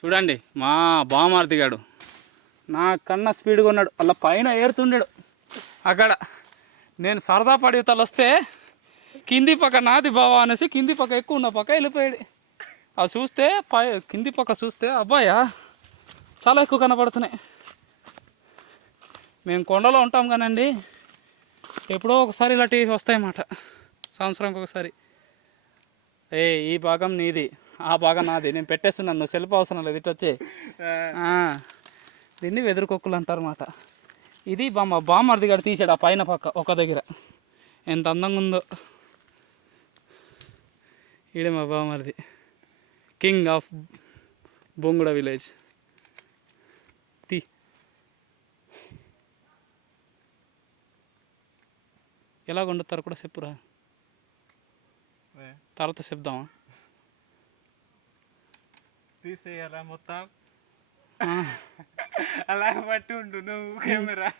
చూడండి మా బామార్దిగాడు నా కన్నా స్పీడ్గా ఉన్నాడు. అలా పైన ఏరుతుండాడు. అక్కడ నేను సరదా పడేతలు వస్తే కింది పక్క నాది బావా అనేసి కింది పక్క ఎక్కువ ఉన్న పక్క వెళ్ళిపోయాడు. అది చూస్తే కింది పక్క చూస్తే అబ్బాయా చాలా ఎక్కువ కనపడుతున్నాయి. మేము కొండలో ఉంటాం కానండి, ఎప్పుడో ఒకసారి ఇలాంటివి వస్తాయన్నమాట, సంవత్సరానికి ఒకసారి. ఈ భాగం నీది, ఆ భాగం నాది, నేను పెట్టేస్తున్నాను, నువ్వు సెల్ఫ్ అవసరం లేదు, ఇటు వచ్చే. దీన్ని వెదురుకొక్కులు అంటారు అన్నమాట. ఇది మా బామ్మర్ది గడు తీసాడు ఆ పైన పక్క ఒక దగ్గర. ఎంత అందంగా ఉందో. ఈడే మా బామ్మర్ది, కింగ్ ఆఫ్ బొంగుడ విలేజ్. తీ ఎలా వండుతారు కూడా చెప్పురా, తర్వాత చెప్దామా? తీసేయాలా మొత్తం? అలా పట్టి ఉండు నువ్వు కెమెరా.